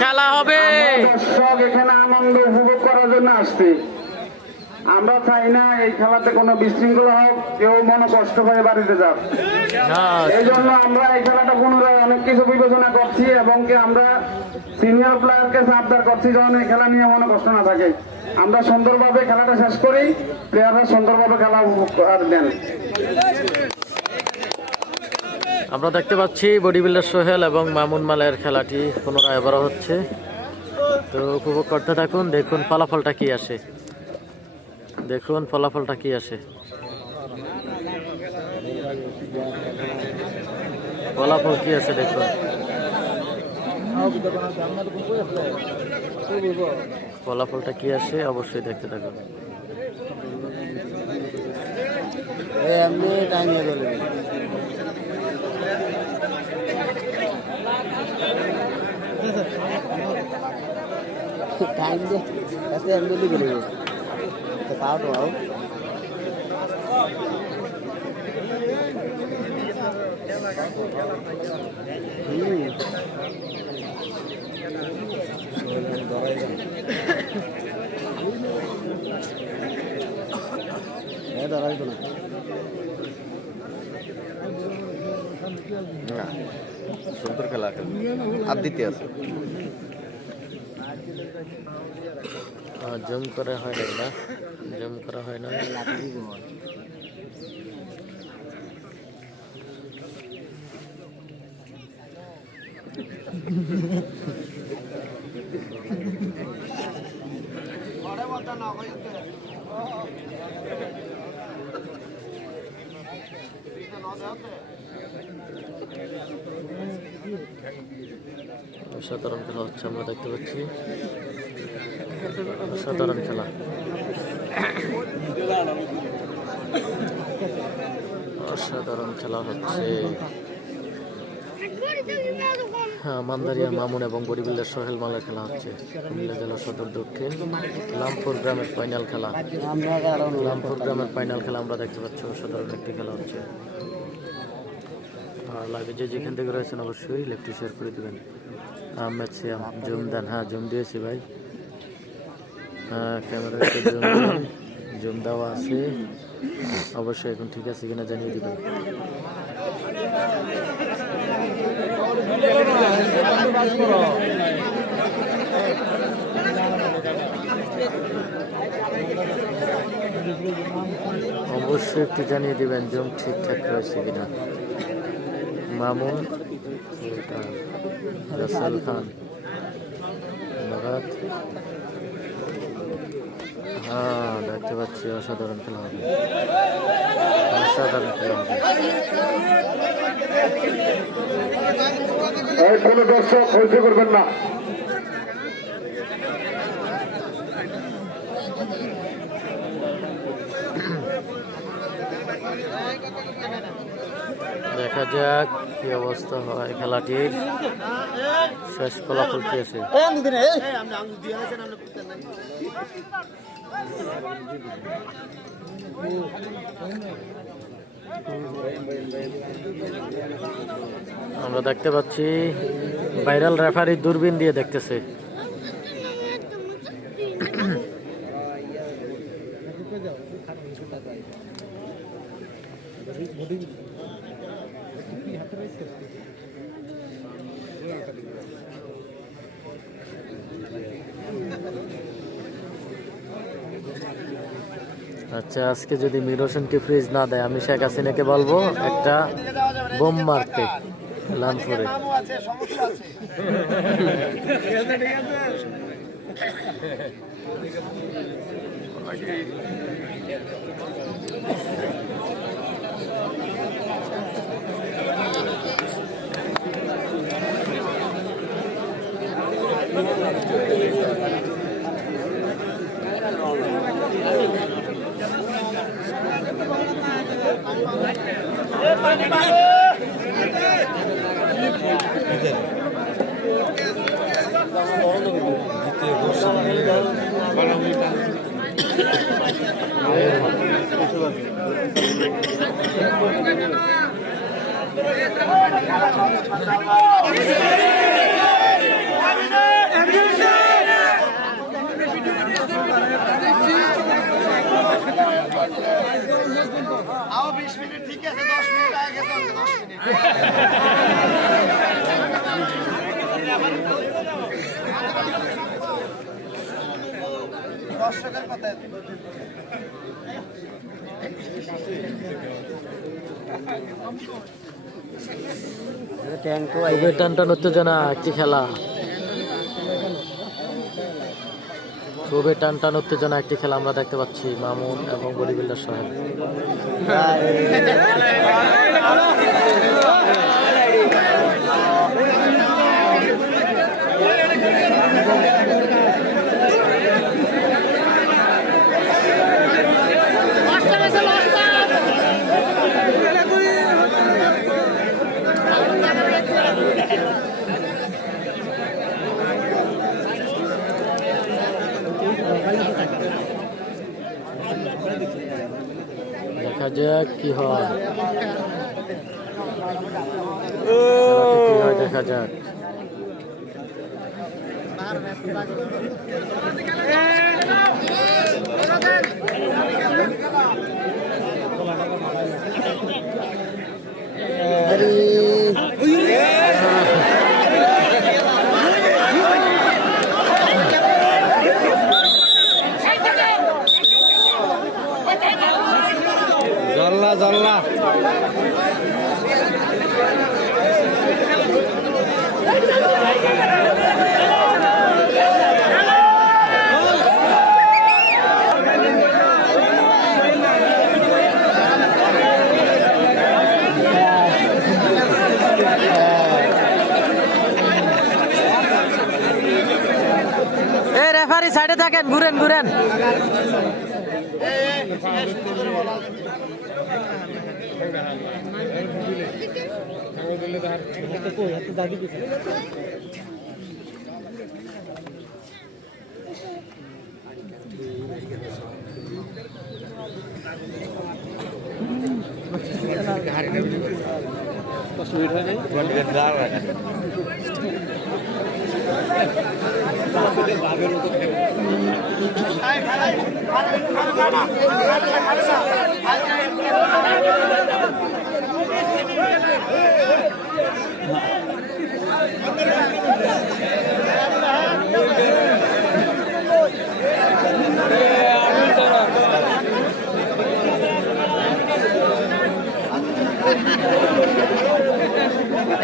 খেলা হবে। দর্শক এখানে আনন্দ উপভোগ করার জন্য আসছে। আমরা চাই না এই খেলাতে কোনো বিশৃঙ্খলা হোক, কেউ মনে কষ্ট পায় বাড়িতে যাক। এই জন্য আমরা এই খেলাটা পুনরায় অনেক কিছু বিবেচনা করছি এবং কি আমরা সিনিয়র প্লেয়ারকে আবদার করছি যেন এই খেলা নিয়ে মনে কষ্ট না থাকে। আমরা সুন্দরভাবে খেলাটা শেষ করি, প্লেয়াররা সুন্দরভাবে খেলা উপভোগ দেন। আমরা দেখতে পাচ্ছি বডি বিল্ডার সোহেল এবং মামুন মালের খেলাটি পুনরায় আবারও হচ্ছে। তো উপভোগ করতে থাকুন, দেখুন ফলাফলটা কি আসে, দেখুন ফলাফলটা কি আসে। ফলাফল কি আছে দেখুন। ফলাফলটা কি আসে অবশ্যই দেখতে থাকুন। টাইম দিয়ে এমনি গেলে পাও তো আও ধরাই তো না সুন্দর খেলা আর দিতে আছে জুম করা হয় না, জুম করা হয় না। অসাধারণ খেলা হচ্ছে, আমরা দেখতে পাচ্ছি অসাধারণ খেলা, অসাধারণ খেলা হচ্ছে। হ্যাঁ, মান্দারিয়া মামুন এবং বডি বিল্ডার সোহেল মালের খেলা হচ্ছে। কুমিল্লা জেলা সদর দক্ষিণ লামপুর গ্রামের ফাইনাল খেলা, লামপুর গ্রামের ফাইনাল খেলা আমরা দেখতে পাচ্ছি। অসাধারণ একটি খেলা হচ্ছে। আর লাগে যেখান থেকে রয়েছেন অবশ্যই লেফটি শেয়ার করে দেবেন। আহমেদ সিয়াম জুম দেন, হ্যাঁ জুম দিয়েছি ভাই, হ্যাঁ ক্যামেরাতে জুম দেওয়া আছে অবশ্যই। এখন ঠিক আছে কিনা জানিয়ে দেবেন। অবশ্যই একটু জানিয়ে দিবেন জুম ঠিকঠাক রয়েছে কিনা। মামুন রাসেল খান ধন্যবাদ। হ্যাঁ দেখতে পাচ্ছি অসাধারণ খেলা হবে, অসাধারণ খেলা হবে। কোনো দর্শক হইতে করবেন না। দেখা যাক কি অবস্থা হয় খেলাটির, শেষ ফলাফল কি আছে। আমরা দেখতে পাচ্ছি ভাইরাল রেফারি দূরবীন দিয়ে দেখতেছে। আচ্ছা, আজকে যদি মিরোশনকে ফ্রিজ না দেয় আমি শেখ হাসিনাকে বলবো একটা বোম মারতে লামপুরে। ট্যাঙ্ক তো খুবই টানটান উত্তেজনা একটি খেলা, খুবই টানটান উত্তেজনা একটি খেলা আমরা দেখতে পাচ্ছি মামুন এবং বডি বিল্ডার সোহেল। দেখা যাক কি হয়, দেখা যাক। জল্লা জল্লা এই রেফারি সাইডে থাকেন, ঘুরেন ঘুরেন।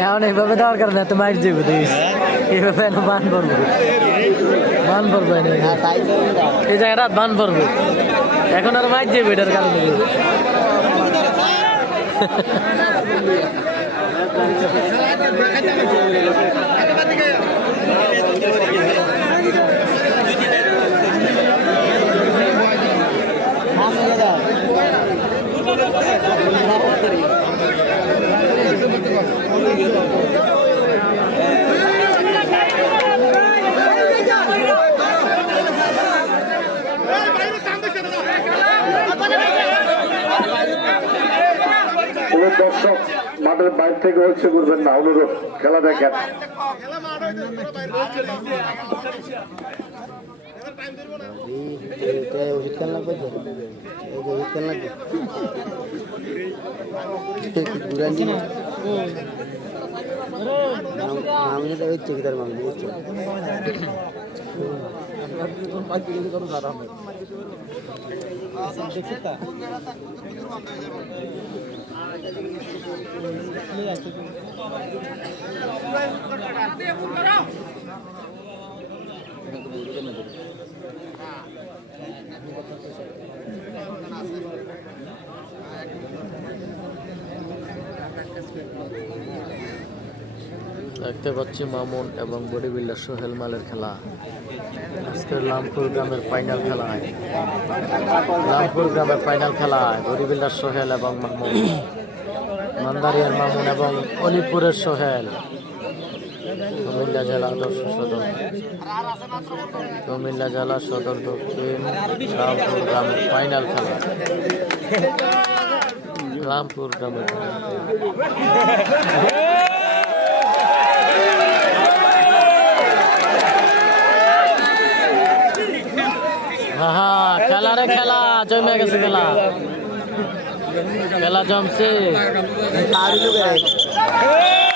এখন এইভাবে দেওয়ার কারণে এত মাইট যাবো দেখিস, এইভাবে বান পড়বো, বান পড়বো এই জায়গাটা বান পড়বো, এখন আর মাইট যাবো এটার কারণে। দর্শক মাঠের বাইরে থেকে হচ্ছে করবেন না, অনুরোধ খেলা দেখেন। ওষুধ খেল লাগবে, ওষুধ খেল লাগবে মামনি তো হচ্ছে কি তার মামনি হচ্ছে দেখতে পাচ্ছি মামুন এবং বডি বিল্ডার সোহেল মালের খেলা। আজকের লামপুর গ্রামের ফাইনাল খেলায়, লামপুর গ্রামের ফাইনাল খেলায় বডি বিল্ডার সোহেল এবং মামুন, মান্দারিয়ার মামুন এবং অলিপুরের সোহেল, কুমিল্লা জেলা আদর্শ সদর, কুমিল্লা জেলা সদর দক্ষিণ লামপুর গ্রামের ফাইনাল খেলা, লামপুর গ্রামের খেলা রে খেলা, জমে গেছে খেলা। খেলা জমছে পাউডু করে